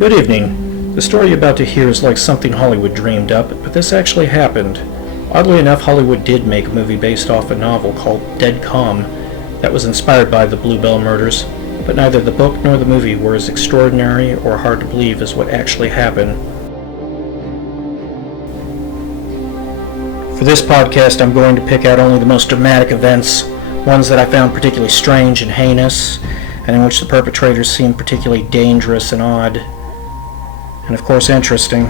Good evening. The story you're about to hear is like something Hollywood dreamed up, but this actually happened. Oddly enough, Hollywood did make a movie based off a novel called Dead Calm that was inspired by the Bluebelle murders, but neither the book nor the movie were as extraordinary or hard to believe as what actually happened. For this podcast, I'm going to pick out only the most dramatic events, ones that I found particularly strange and heinous, and in which the perpetrators seemed particularly dangerous and odd. And of course interesting.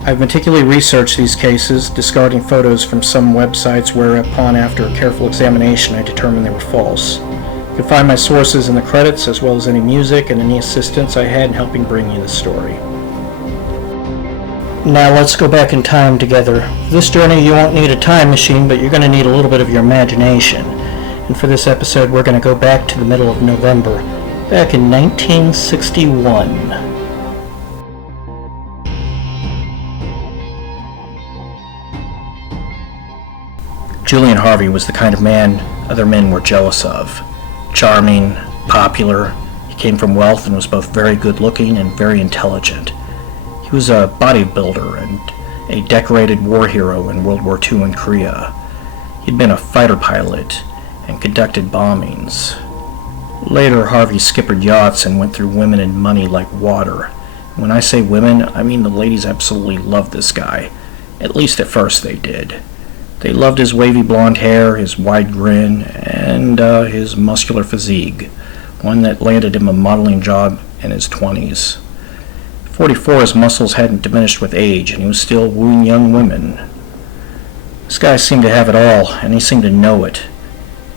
I've meticulously researched these cases, discarding photos from some websites whereupon after a careful examination I determined they were false. You can find my sources in the credits as well as any music and any assistance I had in helping bring you the story. Now let's go back in time together. For this journey you won't need a time machine, but you're going to need a little bit of your imagination. And for this episode we're going to go back to the middle of November, back in 1961. Julian Harvey was the kind of man other men were jealous of. Charming, popular, he came from wealth and was both very good-looking and very intelligent. He was a bodybuilder and a decorated war hero in World War II in Korea. He'd been a fighter pilot and conducted bombings. Later, Harvey skippered yachts and went through women and money like water. When I say women, I mean the ladies absolutely loved this guy. At least at first they did. They loved his wavy blonde hair, his wide grin, and his muscular physique, one that landed him a modeling job in his 20s. At 44, his muscles hadn't diminished with age, and he was still wooing young women. This guy seemed to have it all, and he seemed to know it,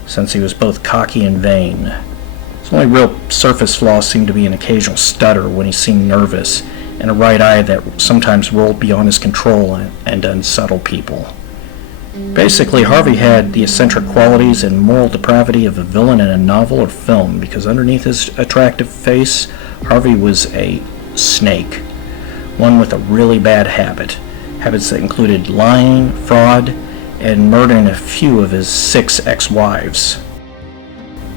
since he was both cocky and vain. His only real surface flaw seemed to be an occasional stutter when he seemed nervous, and a right eye that sometimes rolled beyond his control and unsettled people. Basically, Harvey had the eccentric qualities and moral depravity of a villain in a novel or film, because underneath his attractive face, Harvey was a snake. One with a really bad habits that included lying, fraud, and murdering a few of his 6 ex-wives.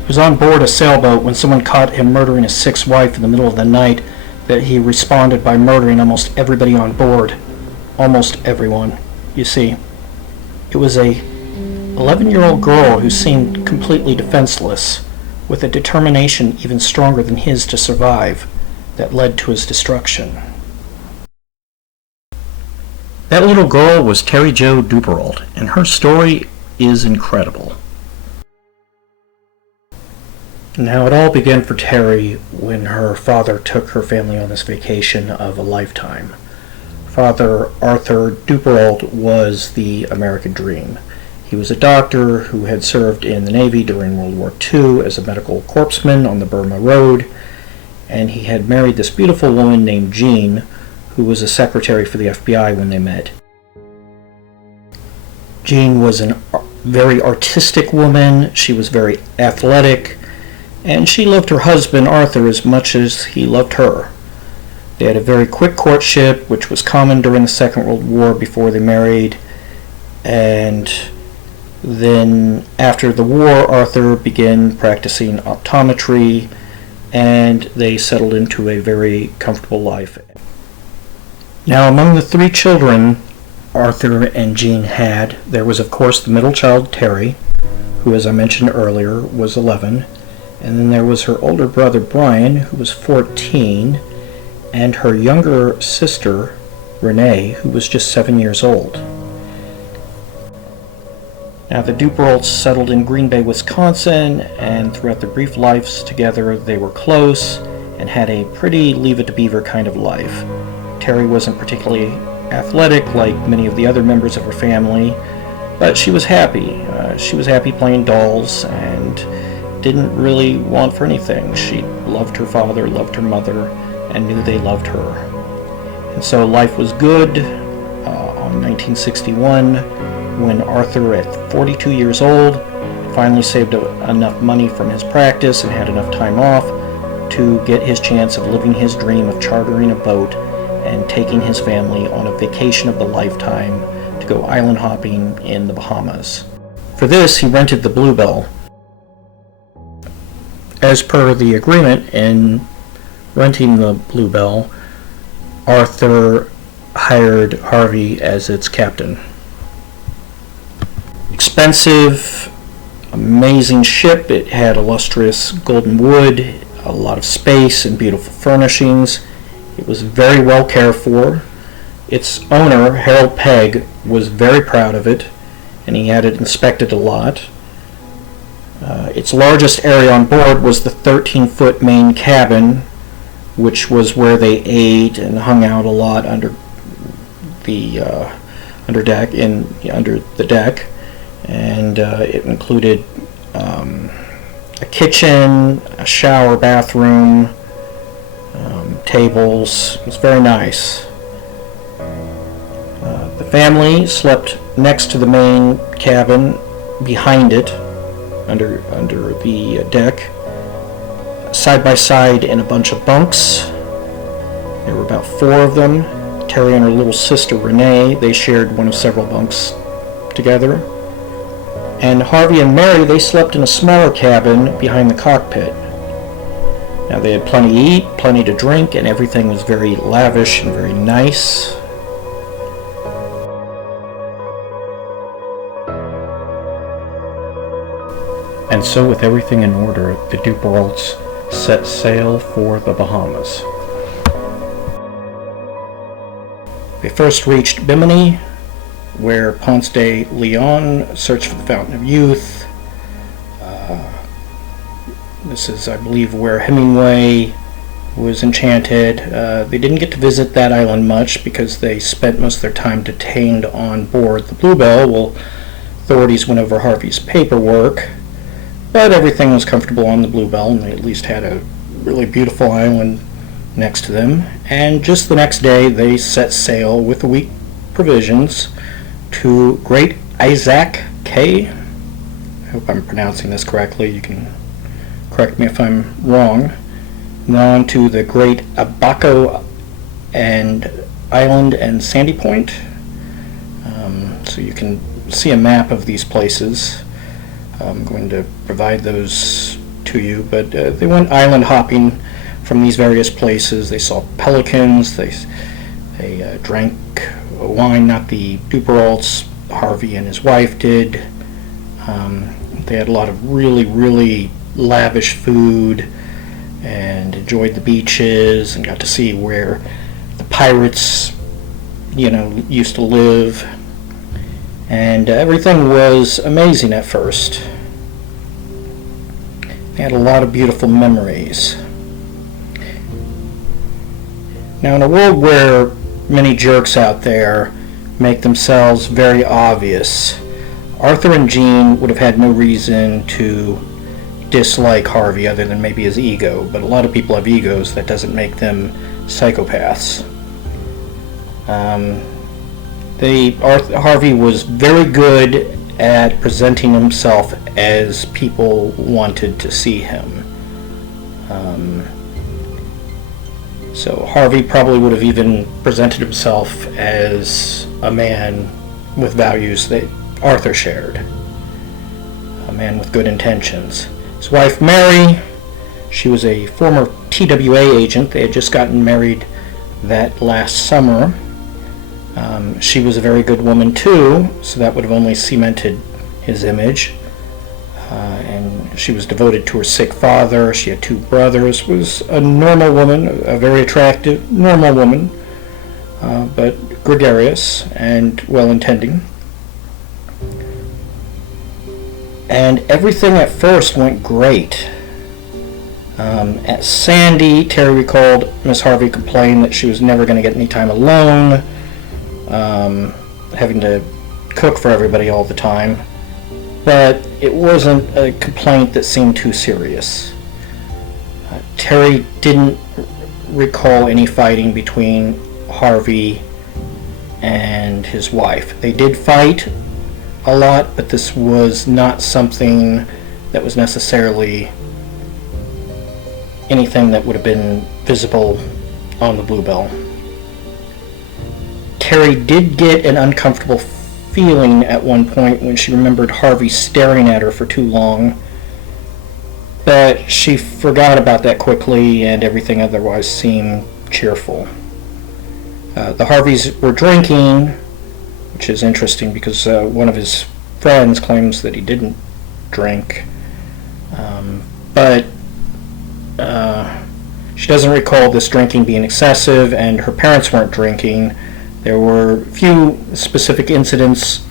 He was on board a sailboat when someone caught him murdering his 6th wife in the middle of the night, that he responded by murdering almost everybody on board. Almost everyone, you see. It was a 11-year-old girl who seemed completely defenseless, with a determination even stronger than his to survive, that led to his destruction. That little girl was Terry Jo Dupperault, and her story is incredible. Now, it all began for Terry when her father took her family on this vacation of a lifetime. Father Arthur Dupperault was the American dream. He was a doctor who had served in the Navy during World War II as a medical corpsman on the Burma Road, and he had married this beautiful woman named Jean, who was a secretary for the FBI when they met. Jean was a very artistic woman, she was very athletic, and she loved her husband Arthur as much as he loved her. They had a very quick courtship, which was common during the Second World War before they married, and then after the war, Arthur began practicing optometry, and they settled into a very comfortable life. Now, among the 3 children Arthur and Jean had, there was of course the middle child, Terry, who, as I mentioned earlier, was 11, and then there was her older brother, Brian, who was 14, and her younger sister, Renee, who was just 7 years old. Now, the Dupperaults settled in Green Bay, Wisconsin, and throughout their brief lives together, they were close and had a pretty leave-it-to-beaver kind of life. Terry wasn't particularly athletic like many of the other members of her family, but she was happy. She was happy playing dolls and didn't really want for anything. She loved her father, loved her mother, and knew they loved her. And so life was good on 1961 when Arthur, at 42 years old, finally saved enough money from his practice and had enough time off to get his chance of living his dream of chartering a boat and taking his family on a vacation of the lifetime to go island hopping in the Bahamas. For this, he rented the Bluebelle. As per the agreement in renting the Bluebelle, Arthur hired Harvey as its captain. Expensive, amazing ship. It had illustrious golden wood, a lot of space, and beautiful furnishings. It was very well cared for. Its owner, Harold Pegg, was very proud of it, and he had it inspected a lot. Its largest area on board was the 13-foot main cabin, which was where they ate and hung out a lot under the deck, and it included a kitchen, a shower, bathroom, tables. It was very nice. The family slept next to the main cabin, behind it, under the deck, side by side in a bunch of bunks. There were about 4 of them. Terry and her little sister Renee, they shared one of several bunks together. And Harvey and Mary, they slept in a smaller cabin behind the cockpit. Now they had plenty to eat, plenty to drink, and everything was very lavish and very nice. And so, with everything in order, the Dupperaults set sail for the Bahamas. They first reached Bimini, where Ponce de Leon searched for the Fountain of Youth. This is, I believe, where Hemingway was enchanted. They didn't get to visit that island much because they spent most of their time detained on board the Bluebelle while authorities went over Harvey's paperwork. But everything was comfortable on the Bluebelle, and they at least had a really beautiful island next to them. And just the next day, they set sail with a week's provisions to Great Isaac Cay. I hope I'm pronouncing this correctly. You can correct me if I'm wrong. And on to the Great Abaco and Island and Sandy Point. So you can see a map of these places. I'm going to provide those to you, but they went island hopping from these various places. They saw pelicans, they drank wine, not the Dupperaults, Harvey and his wife did. They had a lot of really, really lavish food and enjoyed the beaches and got to see where the pirates, used to live. And everything was amazing at first. They had a lot of beautiful memories. Now, in a world where many jerks out there make themselves very obvious, Arthur and Jean would have had no reason to dislike Harvey other than maybe his ego, but a lot of people have egos. That doesn't make them psychopaths. Harvey was very good at presenting himself as people wanted to see him. So Harvey probably would have even presented himself as a man with values that Arthur shared. A man with good intentions. His wife Mary, she was a former TWA agent. They had just gotten married that last summer. She was a very good woman too, so that would have only cemented his image. And she was devoted to her sick father. She had 2 brothers. Was a normal woman, a very attractive, normal woman, but gregarious and well-intending. And everything at first went great. At Sandy, Terry recalled Miss Harvey complained that she was never going to get any time alone, having to cook for everybody all the time. but it wasn't a complaint that seemed too serious. Terry didn't recall any fighting between Harvey and his wife. They did fight a lot, but this was not something that was necessarily anything that would have been visible on the Bluebelle. Terry did get an uncomfortable feeling at one point when she remembered Harvey staring at her for too long, but she forgot about that quickly and everything otherwise seemed cheerful. The Harveys were drinking, which is interesting because one of his friends claims that he didn't drink, but she doesn't recall this drinking being excessive, and her parents weren't drinking. There were a few specific incidents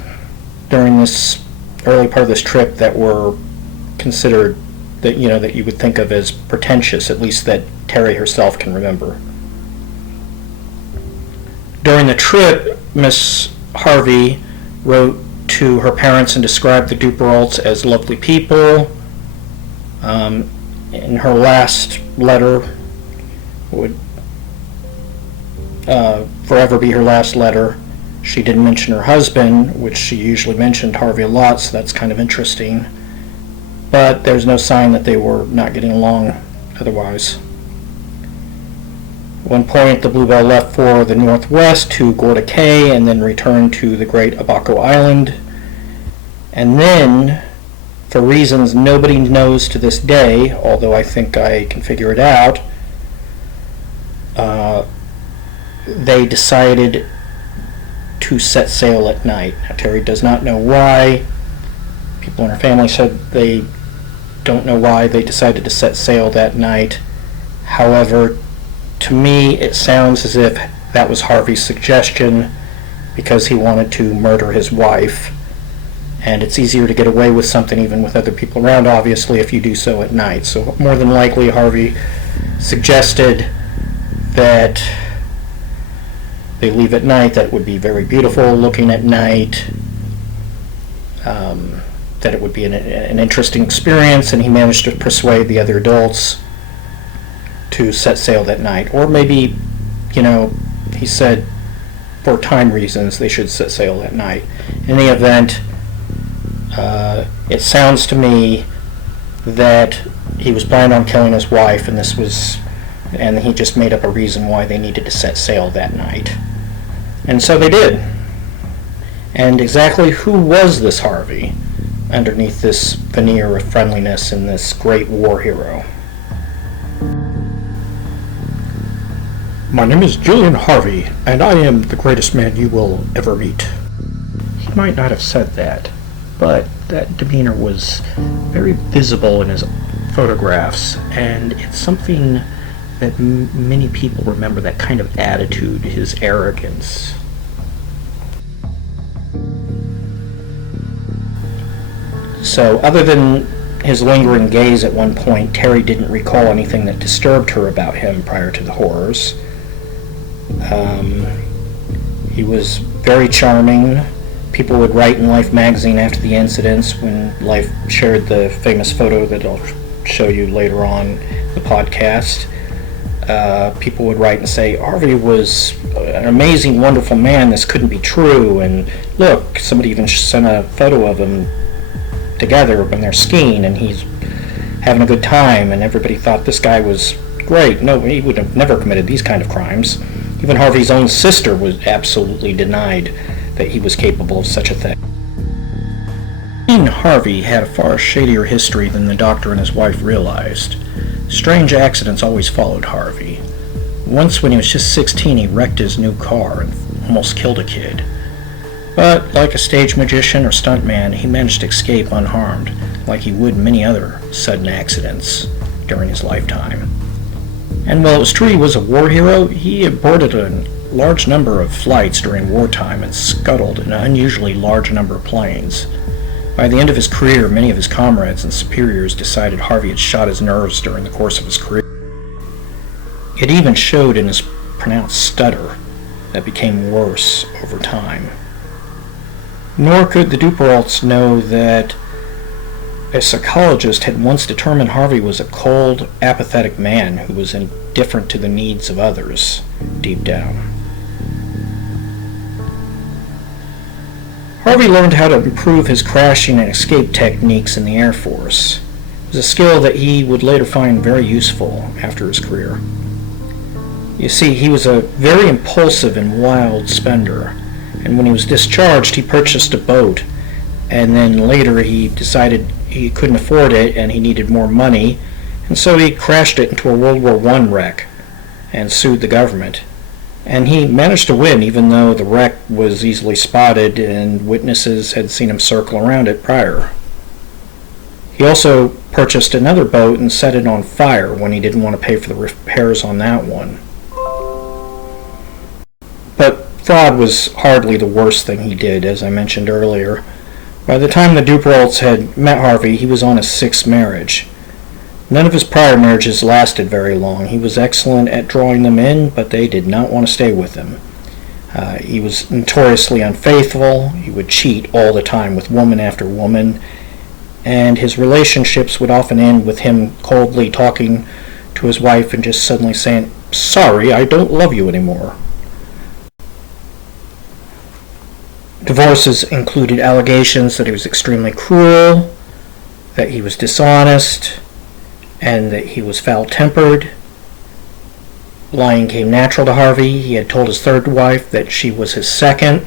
during this early part of this trip that were considered that you would think of as pretentious, at least that Terry herself can remember. During the trip, Miss Harvey wrote to her parents and described the Dupperaults as lovely people. In her last letter, would forever be her last letter, she didn't mention her husband, which she usually mentioned Harvey a lot, so that's kind of interesting. But there's no sign that they were not getting along otherwise. At one point, the Bluebelle left for the northwest to Gorda Cay and then returned to the Great Abaco Island. And then, for reasons nobody knows to this day, although I think I can figure it out, they decided to set sail at night. Now, Terry does not know why. People in her family said they don't know why they decided to set sail that night. However, to me, it sounds as if that was Harvey's suggestion because he wanted to murder his wife. And it's easier to get away with something even with other people around, obviously, if you do so at night. So more than likely, Harvey suggested that they leave at night. That would be very beautiful looking at night. That it would be an interesting experience, and he managed to persuade the other adults to set sail that night. Or maybe, he said for time reasons they should set sail that night. In the event, it sounds to me that he was planning on killing his wife, and he just made up a reason why they needed to set sail that night. And so they did. And exactly who was this Harvey underneath this veneer of friendliness and this great war hero? My name is Julian Harvey, and I am the greatest man you will ever meet. He might not have said that, but that demeanor was very visible in his photographs, and it's something that many people remember, that kind of attitude, his arrogance. So, other than his lingering gaze at one point, Terry didn't recall anything that disturbed her about him prior to the horrors. He was very charming. People would write in Life magazine after the incidents, when Life shared the famous photo that I'll show you later on the podcast. People would write and say, Harvey was an amazing, wonderful man, this couldn't be true, and look, somebody even sent a photo of him together when they're skiing and he's having a good time, and everybody thought this guy was great. No, he would have never committed these kind of crimes. Even Harvey's own sister was absolutely denied that he was capable of such a thing. Julian Harvey had a far shadier history than the doctor and his wife realized. Strange accidents always followed Harvey. Once, when he was just 16, he wrecked his new car and almost killed a kid. But, like a stage magician or stuntman, he managed to escape unharmed, like he would many other sudden accidents during his lifetime. And while it was true he was a war hero, he aborted a large number of flights during wartime and scuttled an unusually large number of planes. By the end of his career, many of his comrades and superiors decided Harvey had shot his nerves during the course of his career. It even showed in his pronounced stutter that became worse over time. Nor could the Dupperaults know that A psychologist had once determined Harvey was a cold, apathetic man who was indifferent to the needs of others, deep down. Harvey learned how to improve his crashing and escape techniques in the Air Force. It was a skill that he would later find very useful after his career. You see, he was a very impulsive and wild spender, and when he was discharged, he purchased a boat, and then later he decided he couldn't afford it and he needed more money, and so he crashed it into a World War I wreck and sued the government. And he managed to win, even though the wreck was easily spotted and witnesses had seen him circle around it prior. He also purchased another boat and set it on fire when he didn't want to pay for the repairs on that one. But fraud was hardly the worst thing he did, as I mentioned earlier. By the time the Dupperaults had met Harvey, he was on his sixth marriage. None of his prior marriages lasted very long. He was excellent at drawing them in, but they did not want to stay with him. He was notoriously unfaithful. He would cheat all the time with woman after woman, and his relationships would often end with him coldly talking to his wife and just suddenly saying, "Sorry, I don't love you anymore." Divorces included allegations that he was extremely cruel, that he was dishonest, and that he was foul-tempered. Lying came natural to Harvey. He had told his third wife that she was his second,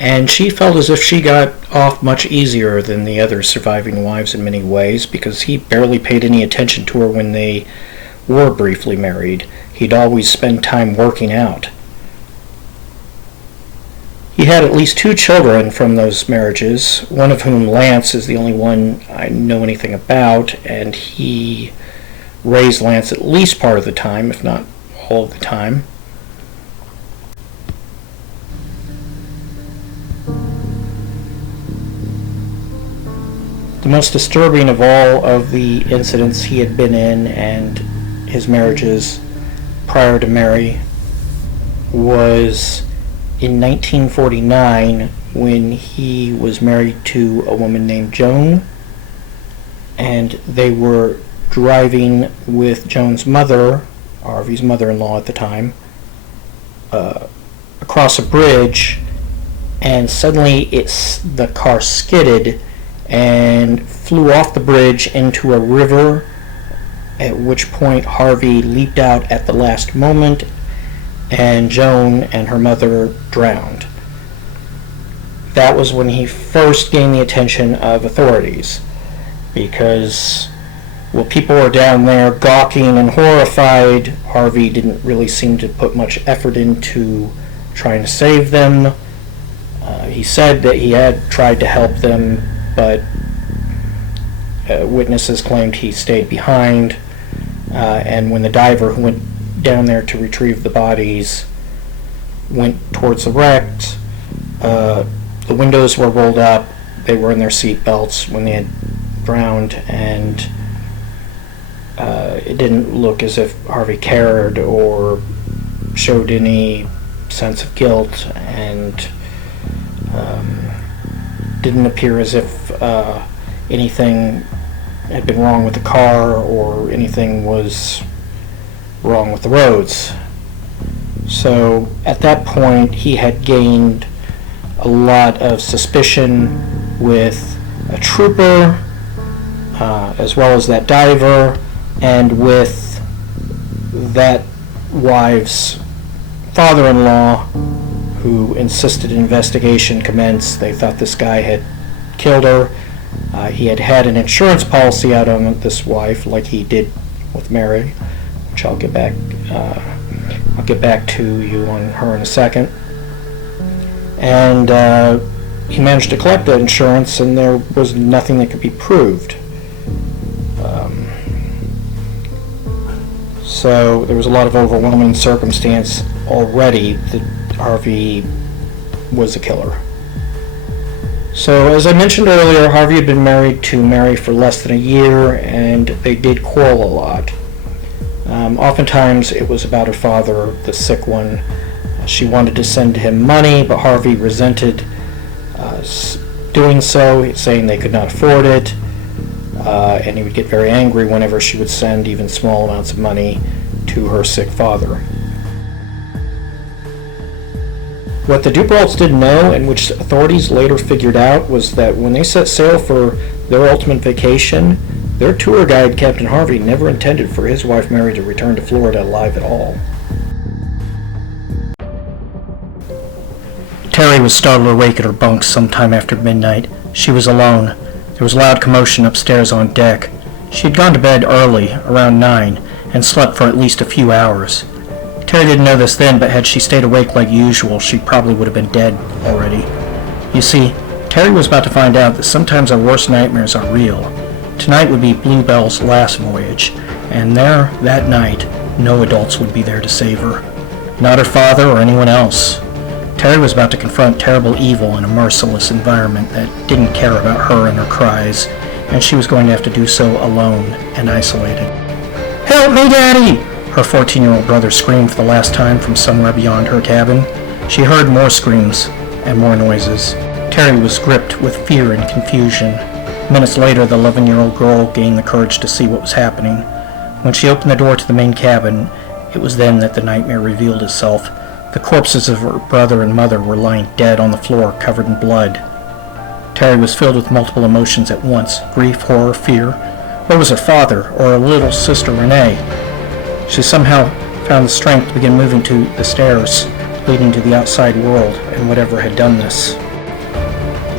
and she felt as if she got off much easier than the other surviving wives in many ways, because he barely paid any attention to her when they were briefly married. He'd always spend time working out. He had at least 2 children from those marriages, one of whom, Lance, is the only one I know anything about, and he raised Lance at least part of the time, if not all of the time. The most disturbing of all of the incidents he had been in and his marriages prior to Mary was in 1949 when he was married to a woman named Joan, and they were driving with Joan's mother, Harvey's mother-in-law at the time, across a bridge, and suddenly the car skidded and flew off the bridge into a river, at which point Harvey leaped out at the last moment and Joan and her mother drowned. That was when he first gained the attention of authorities, because while people were down there gawking and horrified, Harvey didn't really seem to put much effort into trying to save them. He said that he had tried to help them, but witnesses claimed he stayed behind, and when the diver who went down there to retrieve the bodies went towards the wreck, the windows were rolled up, they were in their seat belts when they had drowned, and it didn't look as if Harvey cared or showed any sense of guilt, and didn't appear as if anything had been wrong with the car or anything was wrong with the roads. So at that point he had gained a lot of suspicion with a trooper, as well as that diver, and with that wife's father-in-law, who insisted an investigation commence. They thought this guy had killed her. He had had an insurance policy out on this wife, like he did with Mary, which I'll get back to you on her in a second. And he managed to collect that insurance, and there was nothing that could be proved. So there was a lot of overwhelming circumstance already that Harvey was a killer. So as I mentioned earlier, Harvey had been married to Mary for less than a year, and they did quarrel a lot. Oftentimes it was about her father, the sick one. She wanted to send him money, but Harvey resented doing so, saying they could not afford it. and he would get very angry whenever she would send even small amounts of money to her sick father. What the Dupperaults didn't know, and which authorities later figured out, was that when they set sail for their ultimate vacation, their tour guide, Captain Harvey, never intended for his wife Mary to return to Florida alive at all. Terry was startled awake at her bunk sometime after midnight. She was alone. There was loud commotion upstairs on deck. She had gone to bed early, around 9, and slept for at least a few hours. Terry didn't know this then, but had she stayed awake like usual, she probably would have been dead already. You see, Terry was about to find out that sometimes our worst nightmares are real. Tonight would be Bluebelle's last voyage, and there, that night, no adults would be there to save her. Not her father or anyone else. Terry was about to confront terrible evil in a merciless environment that didn't care about her and her cries, and she was going to have to do so alone and isolated. "Help me, Daddy!" her 14-year-old brother screamed for the last time from somewhere beyond her cabin. She heard more screams and more noises. Terry was gripped with fear and confusion. Minutes later, the 11-year-old girl gained the courage to see what was happening. When she opened the door to the main cabin, it was then that the nightmare revealed itself. The corpses of her brother and mother were lying dead on the floor, covered in blood. Terry was filled with multiple emotions at once: grief, horror, fear. Where was her father, or her little sister Renee? She somehow found the strength to begin moving to the stairs leading to the outside world and whatever had done this.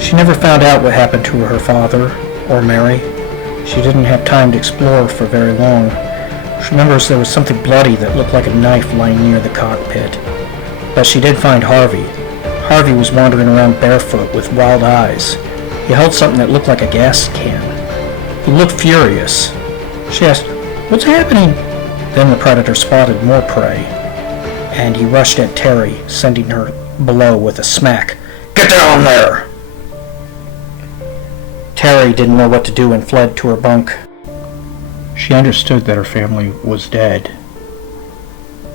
She never found out what happened to her father or Mary. She didn't have time to explore for very long. She remembers there was something bloody that looked like a knife lying near the cockpit. But she did find Harvey. Harvey was wandering around barefoot with wild eyes. He held something that looked like a gas can. He looked furious. She asked, "What's happening?" Then the predator spotted more prey, and he rushed at Terry, sending her below with a smack. "Get down there!" Terry didn't know what to do and fled to her bunk. She understood that her family was dead,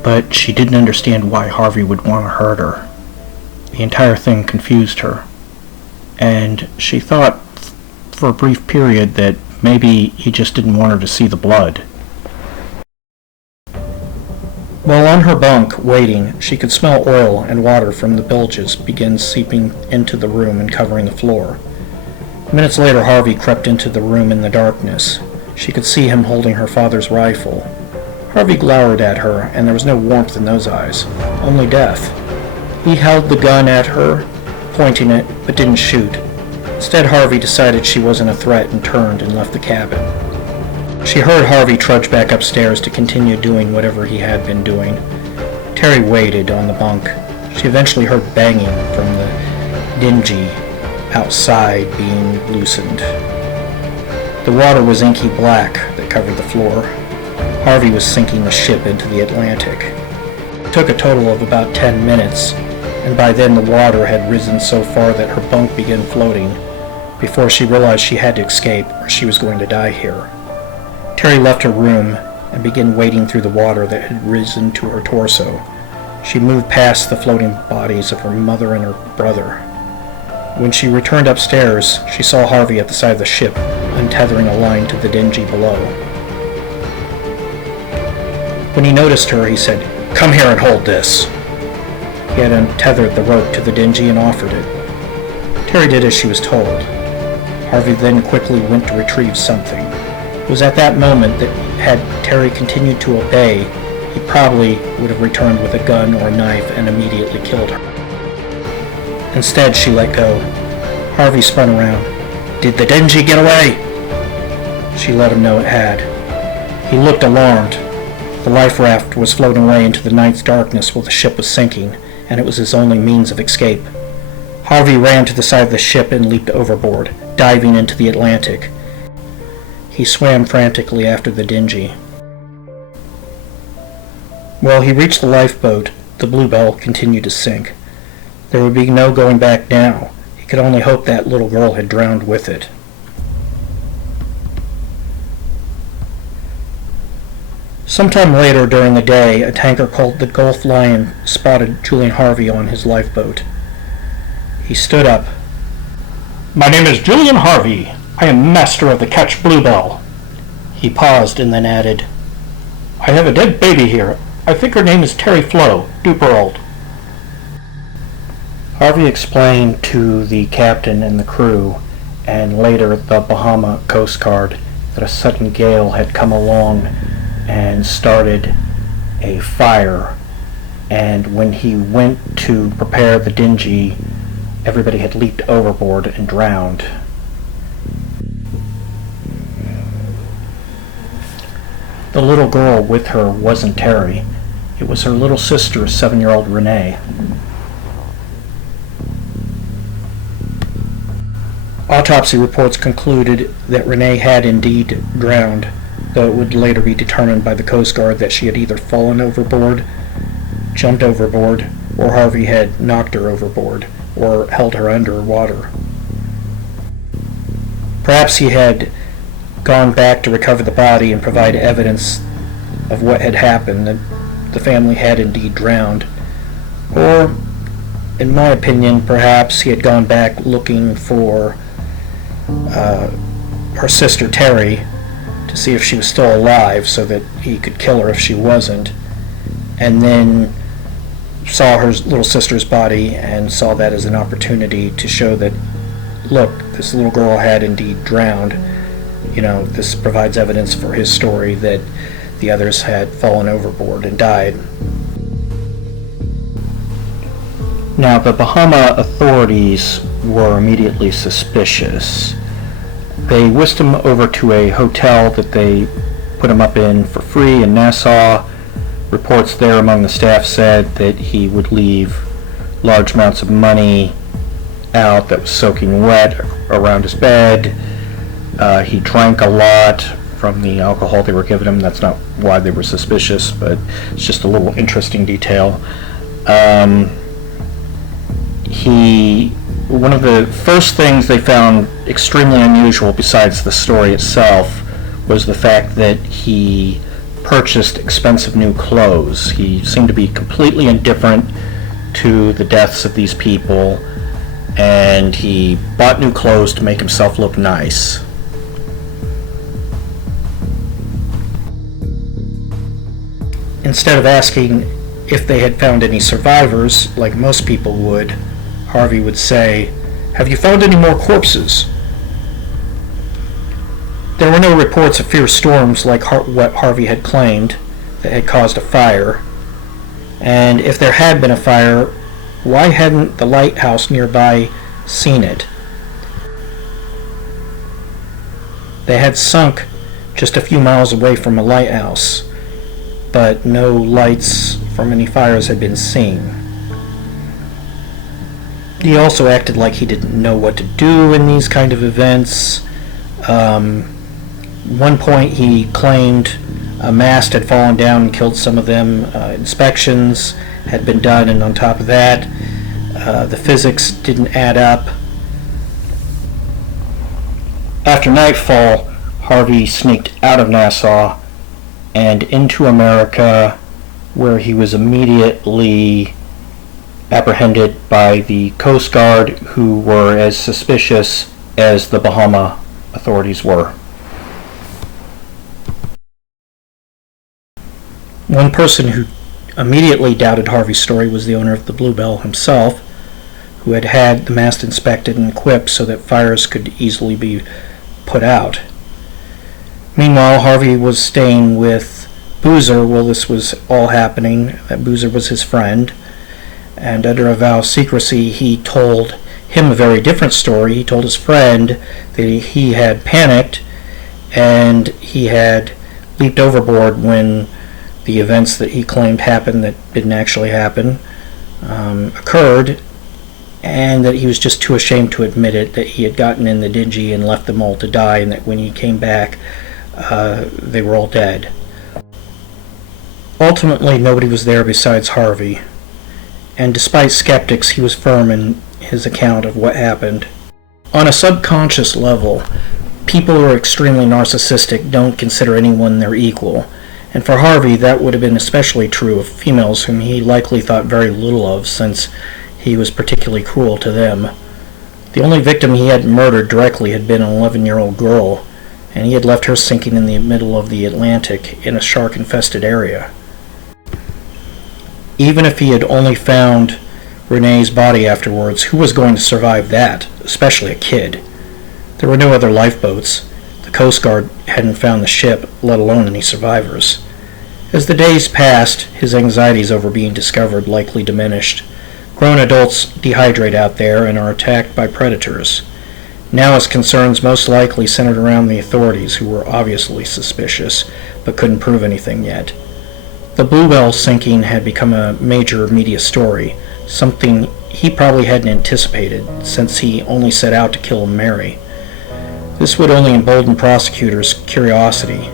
but she didn't understand why Harvey would want to hurt her. The entire thing confused her, and she thought for a brief period that maybe he just didn't want her to see the blood. While on her bunk, waiting, she could smell oil and water from the bilges begin seeping into the room and covering the floor. Minutes later, Harvey crept into the room in the darkness. She could see him holding her father's rifle. Harvey glowered at her, and there was no warmth in those eyes, only death. He held the gun at her, pointing it, but didn't shoot. Instead, Harvey decided she wasn't a threat and turned and left the cabin. She heard Harvey trudge back upstairs to continue doing whatever he had been doing. Terry waited on the bunk. She eventually heard banging from the dingy outside being loosened. The water was inky black that covered the floor. Harvey was sinking the ship into the Atlantic. It took a total of about 10 minutes, and by then the water had risen so far that her bunk began floating, before she realized she had to escape or she was going to die here. Terry left her room and began wading through the water that had risen to her torso. She moved past the floating bodies of her mother and her brother. When she returned upstairs, she saw Harvey at the side of the ship, untethering a line to the dingy below. When he noticed her, he said, "Come here and hold this." He had untethered the rope to the dingy and offered it. Terry did as she was told. Harvey then quickly went to retrieve something. It was at that moment that, had Terry continued to obey, he probably would have returned with a gun or a knife and immediately killed her. Instead, she let go. Harvey spun around. "Did the dingy get away?" She let him know it had. He looked alarmed. The life raft was floating away into the night's darkness while the ship was sinking, and it was his only means of escape. Harvey ran to the side of the ship and leaped overboard, diving into the Atlantic. He swam frantically after the dingy. While he reached the lifeboat, the Bluebelle continued to sink. There would be no going back now. He could only hope that little girl had drowned with it. Sometime later during the day, a tanker called the Gulf Lion spotted Julian Harvey on his lifeboat. He stood up. "My name is Julian Harvey. I am master of the catch Bluebelle." He paused and then added, "I have a dead baby here. I think her name is Terry Flo, Dupperault." Harvey explained to the captain and the crew, and later the Bahama Coast Guard, that a sudden gale had come along and started a fire, and when he went to prepare the dinghy, everybody had leaped overboard and drowned. The little girl with her wasn't Terry. It was her little sister, 7-year-old Renee. Autopsy reports concluded that Renee had indeed drowned, though it would later be determined by the Coast Guard that she had either fallen overboard, jumped overboard, or Harvey had knocked her overboard, or held her under water. Perhaps he had gone back to recover the body and provide evidence of what had happened, that the family had indeed drowned. Or, in my opinion, perhaps he had gone back looking for her sister Terry to see if she was still alive so that he could kill her if she wasn't, and then saw her little sister's body and saw that as an opportunity to show that, look, this little girl had indeed drowned. You know, this provides evidence for his story that the others had fallen overboard and died. Now, the Bahama authorities were immediately suspicious. They whisked him over to a hotel that they put him up in for free in Nassau. Reports there among the staff said that he would leave large amounts of money out that was soaking wet around his bed. He drank a lot from the alcohol they were giving him. That's not why they were suspicious, but it's just a little interesting detail. One of the first things they found extremely unusual, besides the story itself, was the fact that he purchased expensive new clothes. He seemed to be completely indifferent to the deaths of these people, and he bought new clothes to make himself look nice. Instead of asking if they had found any survivors, like most people would, Harvey would say, "Have you found any more corpses?" There were no reports of fierce storms like what Harvey had claimed that had caused a fire, and if there had been a fire, why hadn't the lighthouse nearby seen it? They had sunk just a few miles away from a lighthouse, but no lights from any fires had been seen. He also acted like he didn't know what to do in these kind of events. One point he claimed a mast had fallen down and killed some of them. Inspections had been done, and on top of that, the physics didn't add up. After nightfall, Harvey sneaked out of Nassau and into America, where he was immediately apprehended by the Coast Guard, who were as suspicious as the Bahama authorities were. One person who immediately doubted Harvey's story was the owner of the Bluebelle himself, who had had the mast inspected and equipped so that fires could easily be put out. Meanwhile, Harvey was staying with Boozer while this was all happening. Boozer was his friend, and under a vow of secrecy, he told him a very different story. He told his friend that he had panicked and he had leaped overboard when the events that he claimed happened that didn't actually happen occurred, and that he was just too ashamed to admit it, that he had gotten in the dinghy and left them all to die, and that when he came back, they were all dead. Ultimately, nobody was there besides Harvey, and despite skeptics, he was firm in his account of what happened. On a subconscious level, people who are extremely narcissistic don't consider anyone their equal, and for Harvey that would have been especially true of females whom he likely thought very little of, since he was particularly cruel to them. The only victim he had murdered directly had been an 11-year-old girl, and he had left her sinking in the middle of the Atlantic in a shark-infested area. Even if he had only found Renee's body afterwards, who was going to survive that, especially a kid? There were no other lifeboats. The Coast Guard hadn't found the ship, let alone any survivors. As the days passed, his anxieties over being discovered likely diminished. Grown adults dehydrate out there and are attacked by predators. Now his concerns most likely centered around the authorities, who were obviously suspicious, but couldn't prove anything yet. The Bluebelle sinking had become a major media story, something he probably hadn't anticipated, since he only set out to kill Mary. This would only embolden prosecutors' curiosity,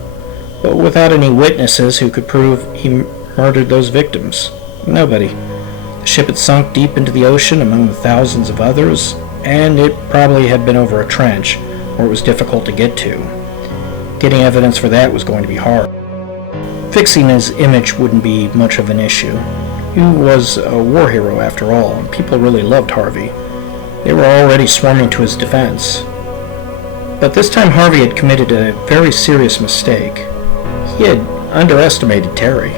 but without any witnesses who could prove he murdered those victims. Nobody. The ship had sunk deep into the ocean among the thousands of others, and it probably had been over a trench, where it was difficult to get to. Getting evidence for that was going to be hard. Fixing his image wouldn't be much of an issue. He was a war hero after all, and people really loved Harvey. They were already swarming to his defense. But this time Harvey had committed a very serious mistake. He had underestimated Terry.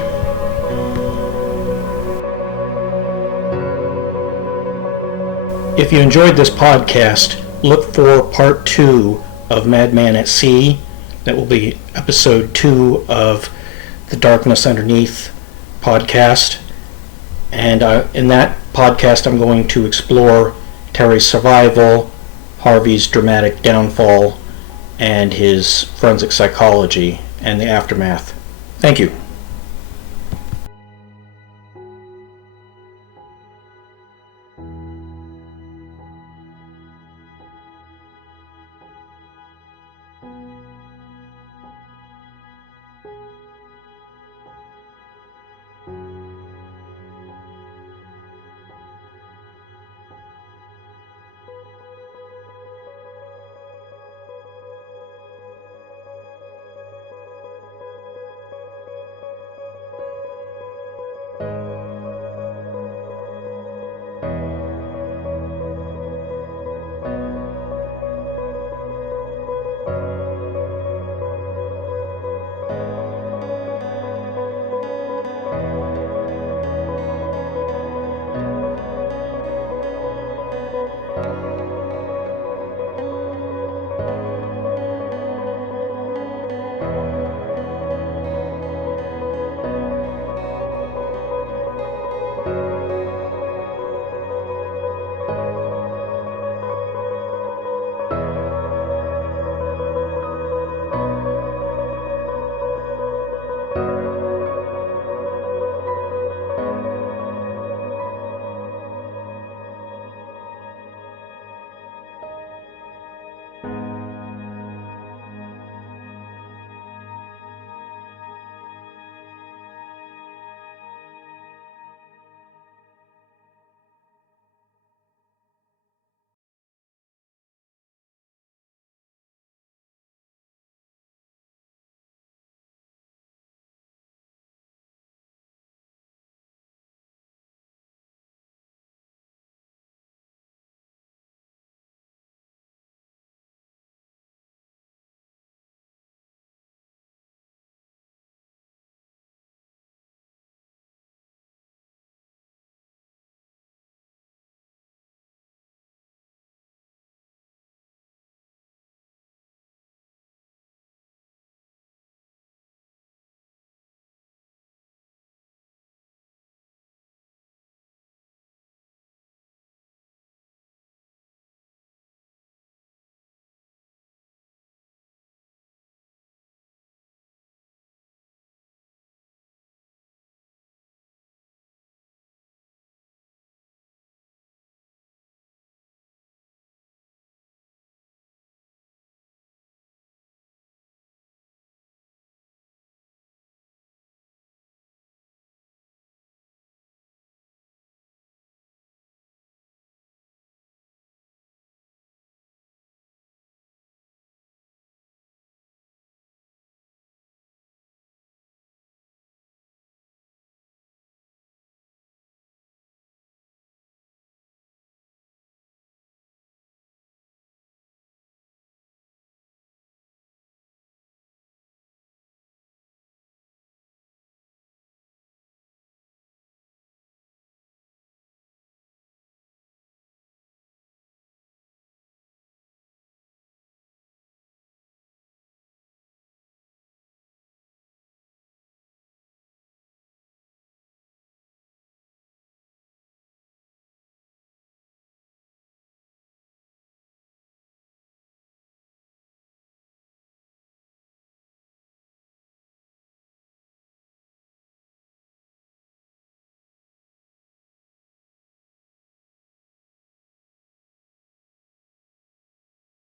If you enjoyed this podcast, look for part 2 of Madman at Sea. That will be episode 2 of the Darkness Underneath podcast. And in that podcast, I'm going to explore Terry's survival, Harvey's dramatic downfall, and his forensic psychology and the aftermath. Thank you.